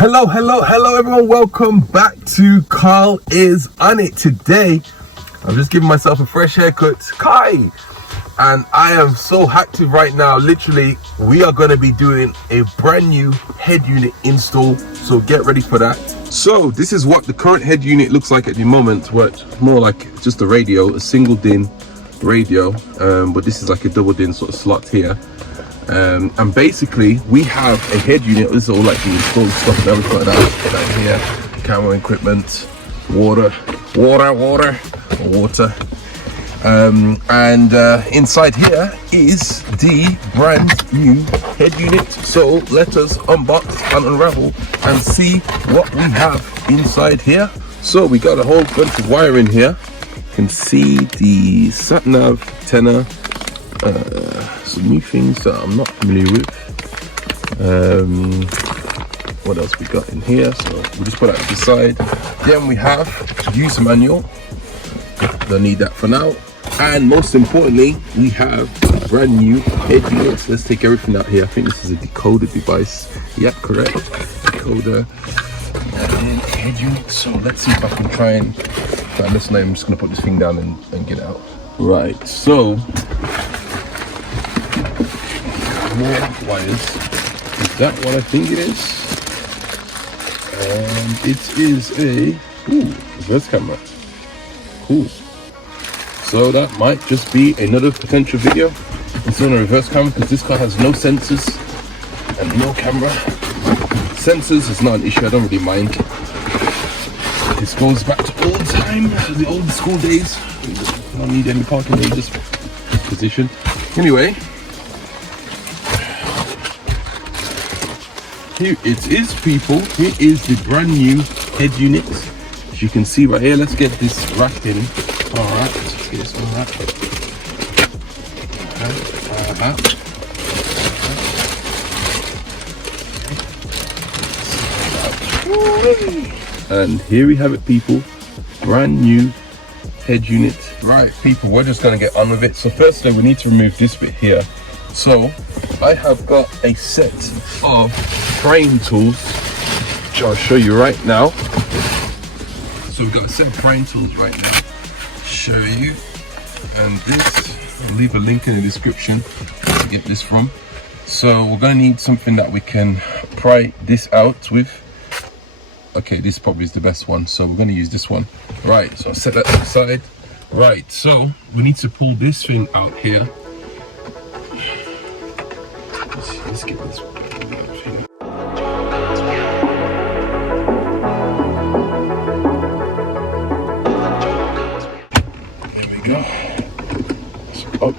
Hello everyone, welcome back to Carl is on it. Today I'm just giving myself a fresh haircut, Kai, and I am so active right now. Literally, we are going to be doing a brand new head unit install, so get ready for that. So this is what the current head unit looks like at the moment, what more like just a radio, a single DIN radio, but this is like a double DIN sort of slot here. And basically we have a head unit. This is all like the installed stuff and everything like that. Put that here, camera equipment, water, and inside here is the brand new head unit. So let us unbox and unravel and see what we have inside here. So we got a whole bunch of wire in here. You can see the Sat-Nav antenna, some new things that I'm not familiar with. What else we got in here? So we'll just put that to the side. Then we have user manual. Don't need that for now. And most importantly, we have brand new head units. Let's take everything out here. I think this is a decoder device. Yep, correct. Decoder and head unit. So let's see if I can try and listen. I'm just gonna put this thing down and get it out. Right, so more wires. Is that what I think it is? And it is a reverse camera. Cool. So that might just be another potential video. It's on a reverse camera because this car has no sensors and no camera. Sensors is not an issue, I don't really mind. This goes back to old time, the old school days. You don't need any parking meters position. Anyway, here it is, people. Here is the brand new head unit. As you can see right here, let's get this racked in. Alright, let's get this unwrapped. And here we have it, people. Brand new head unit. Right, people, we're just going to get on with it. So firstly, we need to remove this bit here. So I have got a set of frame tools, which I'll show you right now. So we've got a set of frame tools right now. Show you. And this, I'll leave a link in the description to get this from. So we're going to need something that we can pry this out with. Okay, this probably is the best one, so we're going to use this one. Right, so I'll set that to the side. Right, so we need to pull this thing out here. Let's get this one out here. There we go. So up.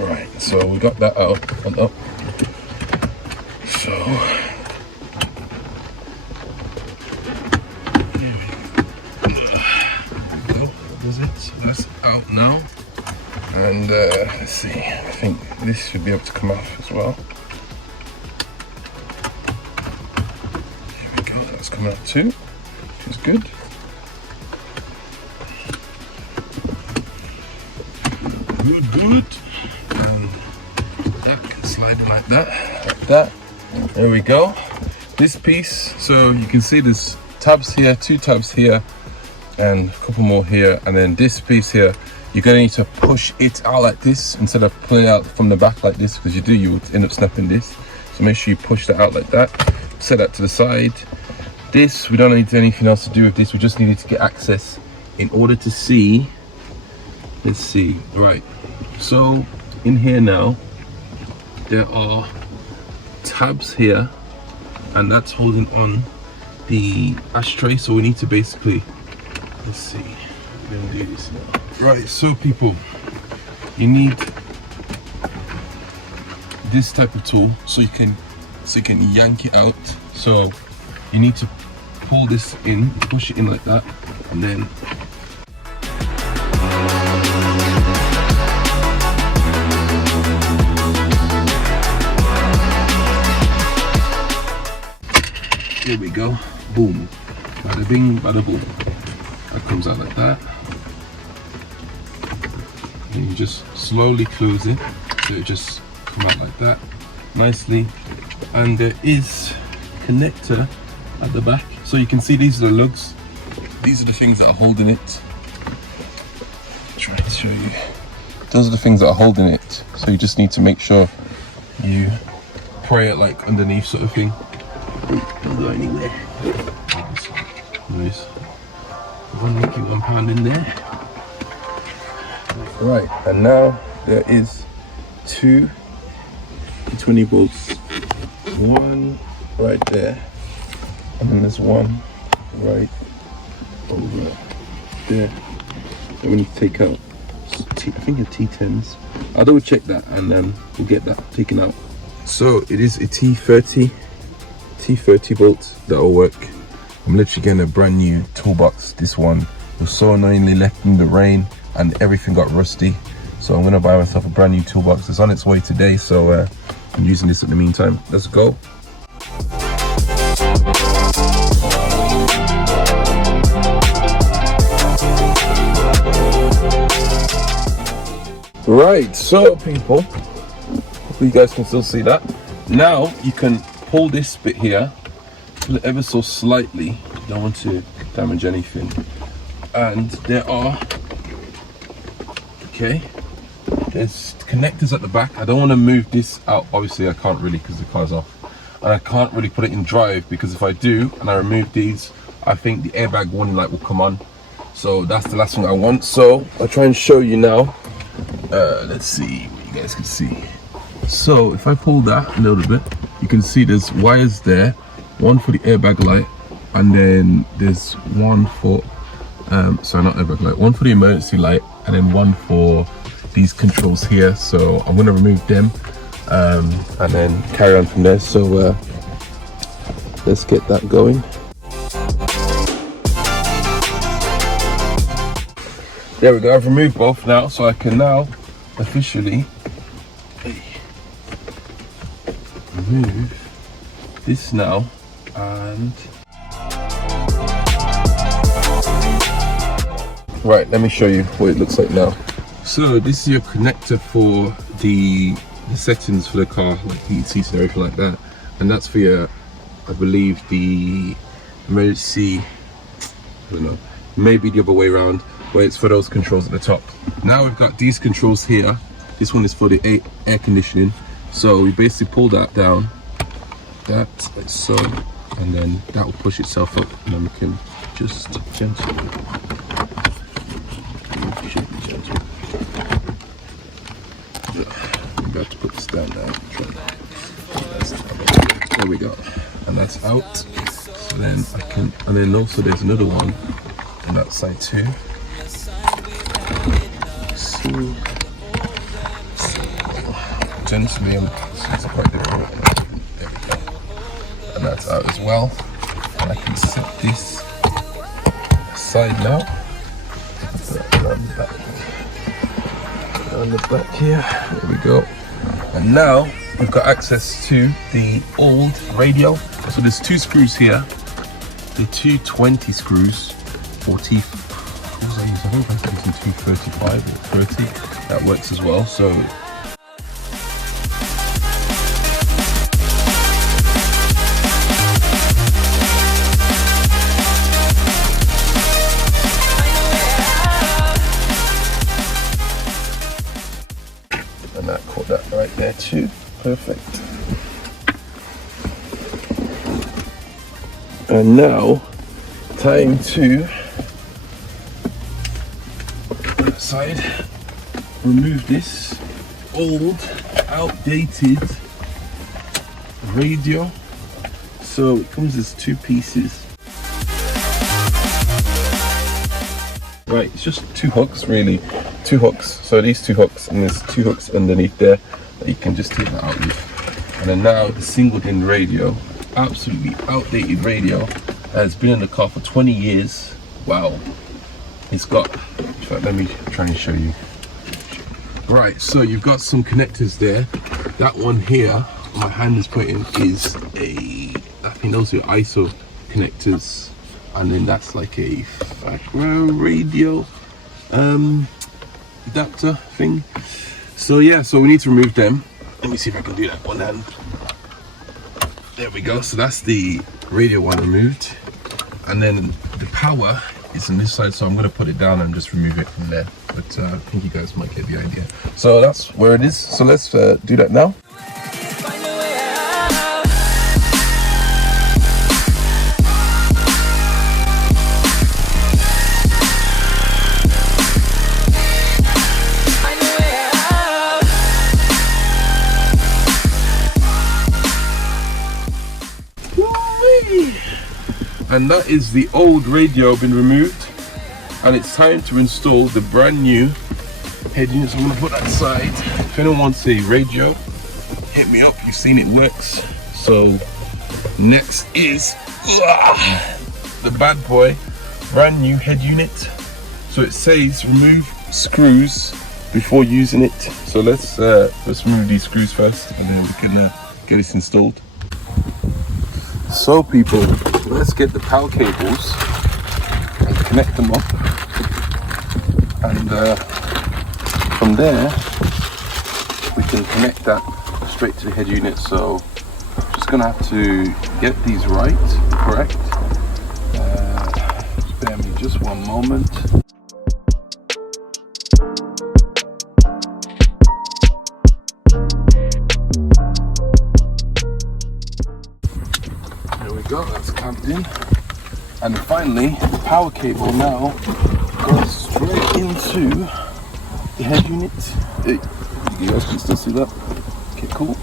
Right, so we got that out and up. So that's out now, and let's see, I think this should be able to come off as well. Here we go, that's coming out too, which is good. Good. And that can slide like that, There we go. This piece, so you can see there's tabs here, 2 tabs here, and a couple more here, and then this piece here, you're going to need to push it out like this instead of pulling it out from the back like this, because you would end up snapping this. So make sure you push that out like that. Set that to the side. This, we don't need anything else to do with this, we just needed to get access in order to see. Let's see, right, so in here now there are tabs here, and that's holding on the ashtray, so we need to basically, let's see, we're gonna do this now. Right, so people, you need this type of tool so you can yank it out. So you need to pull this in, push it in like that, and then here we go, boom, bada bing, bada boom. That comes out like that. And you just slowly close it, so it just come out like that nicely, and there is connector at the back, so you can see these are the lugs. These are the things that are holding it. Try to show you. Those are the things that are holding it, so you just need to make sure you pry it like underneath, sort of thing. Don't go anywhere. Nice. £1 in there. Right, and now there is two 20 volts. One right there, and then there's one right over there. So we need to take out, I think a T10s. I'll double check that, and then we'll get that taken out. So it is a T30 volts that will work. I'm literally getting a brand new toolbox. This one was so annoyingly left in the rain and everything got rusty, so I'm gonna buy myself a brand new toolbox. It's on its way today, so I'm using this in the meantime. Let's go. Right, so people, hopefully you guys can still see that. Now you can pull this bit here, pull it ever so slightly. You don't want to damage anything. And there are, okay, there's connectors at the back. I don't want to move this out. Obviously I can't really, because the car's off. And I can't really put it in drive, because if I do and I remove these, I think the airbag warning light will come on. So that's the last thing I want. So I'll try and show you now. Let's see what you guys can see. So if I pull that a little bit, you can see there's wires there, one for the airbag light, and then there's one for sorry, not airbag light, one for the emergency light, and then one for these controls here. So I'm going to remove them and then carry on from there. So let's get that going. There we go, I've removed both now, so I can now officially remove this now. And right, let me show you what it looks like now. So this is your connector for the settings for the car, like heated seats and everything like that, and that's for your, I believe, the emergency, I don't know, maybe the other way around, but it's for those controls at the top. Now we've got these controls here. This one is for the air conditioning, so we basically pull that down, that like so, and then that will push itself up, and then we can just gently. I'm about to put this down now. There we go, and that's out. So then I can, and then also there's another one on that side too. So gently, it's quite different. There we go, and that's out as well. And I can set this aside now. On the back here, there we go. And now we've got access to the old radio. So there's two screws here, the 220 screws, or T, what was I using? I think I was using 235 or 30. That works as well. So that caught that right there too. Perfect. And now time to that side, remove this old outdated radio. So it comes as two pieces. Right, it's just two hooks really. Two hooks, so these two hooks, and there's two hooks underneath there that you can just take that out with. And then now the single din radio, absolutely outdated radio, has been in the car for 20 years. Wow. It's got, in fact, let me try and show you. Right, so you've got some connectors there. That one here, my hand is putting, is a, I think those are ISO connectors. And then that's like a radio adapter thing. So yeah, so we need to remove them. Let me see if I can do that one hand. There we go. So that's the radio one removed, and then the power is on this side, so I'm going to put it down and just remove it from there. But I think you guys might get the idea. So that's where it is. So let's do that now. And that is the old radio been removed, and it's time to install the brand new head unit. So I'm going to put that aside. If anyone wants a radio, hit me up. You've seen it works. So next is the bad boy, brand new head unit. So it says remove screws before using it. So let's remove these screws first, and then we can get this installed. So people, let's get the power cables and connect them up, and from there we can connect that straight to the head unit. So just gonna have to get these correct. Spare me just one moment. Go, that's clamped in, and finally the power cable now goes straight into the head unit. Hey, you guys can still see that? Okay, cool.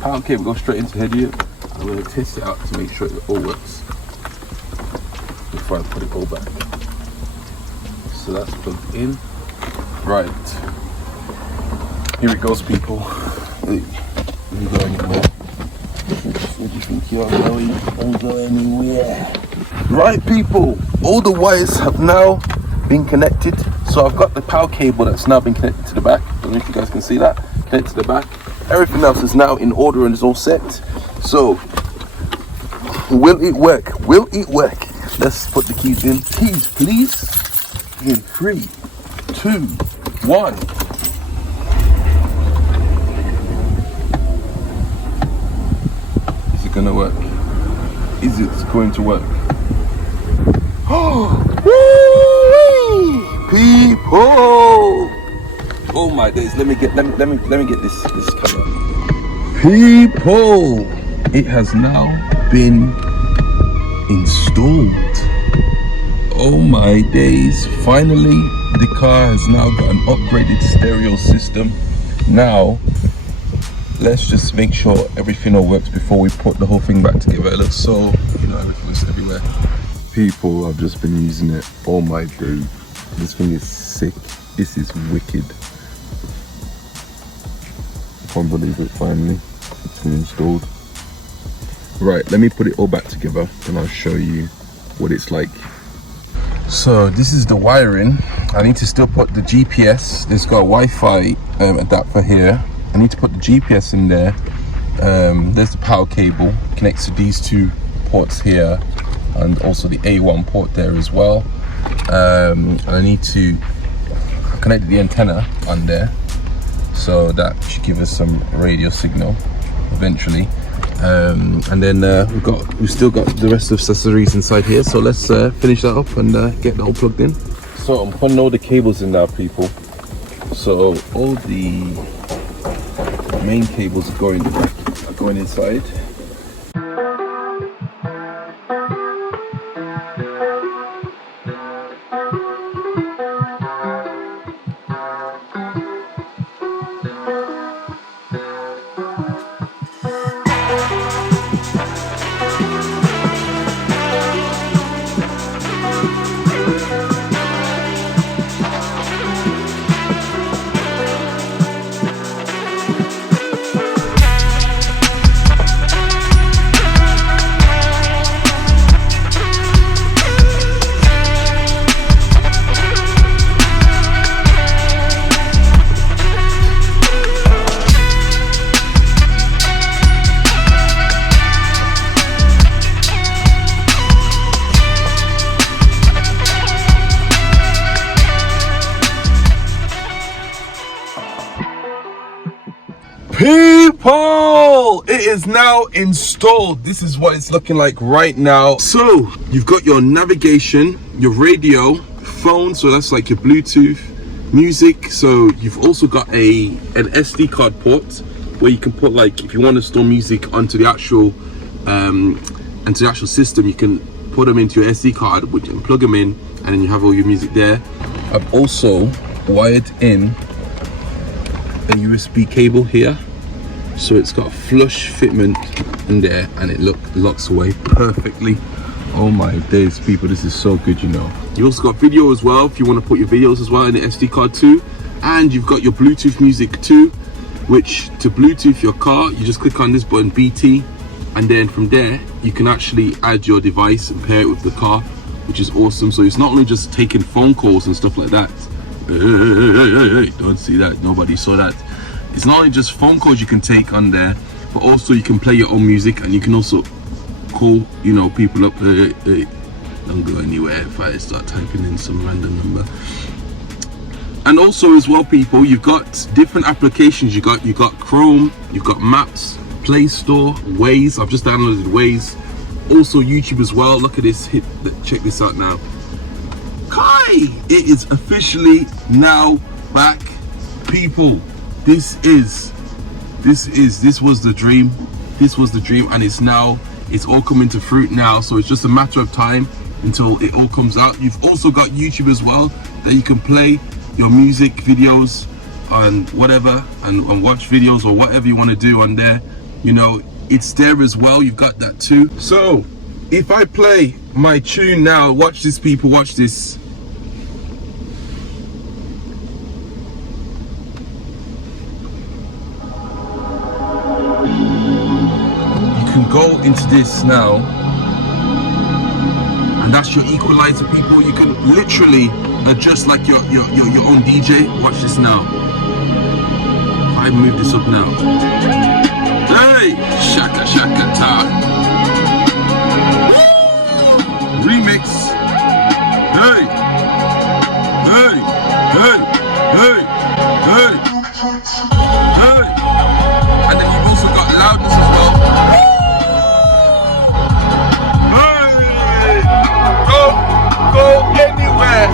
Power cable goes straight into the head unit. I'm going to test it out to make sure it all works before I put it all back. So that's plugged in. Right, here it goes, people. Hey, you go anywhere. Where do you think you're going? Don't go anywhere. Right people, all the wires have now been connected. So I've got the power cable that's now been connected to the back. I don't know if you guys can see that. Connected to the back. Everything else is now in order and is all set. So, will it work? Will it work? Let's put the keys in. Keys, please. In 3, 2, 1. Gonna work? Is it going to work? Oh, people! Oh my days! Let me get this camera. People, it has now been installed. Oh my days! Finally, the car has now got an upgraded stereo system. Now, let's just make sure everything all works before we put the whole thing back together. It looks so, everything's everywhere. People, I've just been using it. Oh my days. This thing is sick. This is wicked. I can't believe it, finally. It's been installed. Right, let me put it all back together and I'll show you what it's like. So this is the wiring. I need to still put the GPS. There's got a Wi-Fi adapter here. I need to put the GPS in there. There's the power cable, connects to these two ports here, and also the A1 port there as well. I need to connect the antenna on there, so that should give us some radio signal eventually. And then we've still got the rest of the accessories inside here. So let's finish that up and get that all plugged in. So I'm putting all the cables in now, people. So all the main cables are going inside. People, it is now installed. This is what it's looking like right now. So you've got your navigation, your radio, phone, so that's like your Bluetooth, music. So you've also got an SD card port where you can put, like, if you want to store music onto the actual system, you can put them into your SD card, which you can plug them in, and then you have all your music there. I've also wired in a USB cable here, so it's got a flush fitment in there, and it locks away perfectly. Oh my days, people, this is so good, you know. You also got video as well, if you want to put your videos as well in the SD card too. And you've got your Bluetooth music too, which to Bluetooth your car, you just click on this button, BT, and then from there you can actually add your device and pair it with the car, which is awesome. So it's not only just taking phone calls and stuff like that. Hey, don't see that, nobody saw that. It's not only just phone calls you can take on there, but also you can play your own music, and you can also call, you know, people up. Don't go anywhere if I start typing in some random number. And also as well, people, you've got different applications. You got Chrome, you've got Maps, Play Store, Waze. I've just downloaded Waze. Also YouTube as well. Look at this, check this out now. Kai, it is officially now back, people. This was the dream. This was the dream, and it's all coming to fruit now. So it's just a matter of time until it all comes out. You've also got YouTube as well, that you can play your music videos and whatever, and watch videos or whatever you want to do on there. You know, it's there as well. You've got that too. So if I play my tune now, watch this, people, watch this. Go into this now, and that's your equalizer, people. You can literally adjust like your own DJ. Watch this now. If I move this up now, hey, shaka shaka ta remix, hey, hey, hey, hey, hey, hey, and then you've also got loudness as well. Go anywhere.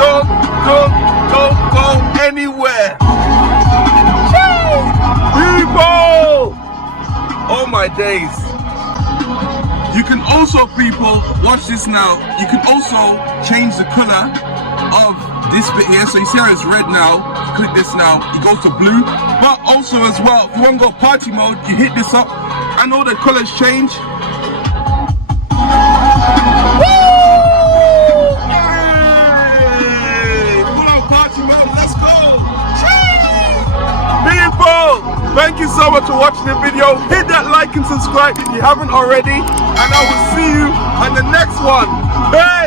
Don't go anywhere. People! Oh my days. You can also, people, watch this now. You can also change the color of this bit here. So you see how it's red now. Click this now. It goes to blue. But also as well, if you want to go party mode, you hit this up and all the colors change. Thank you so much for watching the video. Hit that like and subscribe if you haven't already, and I will see you on the next one. Bye.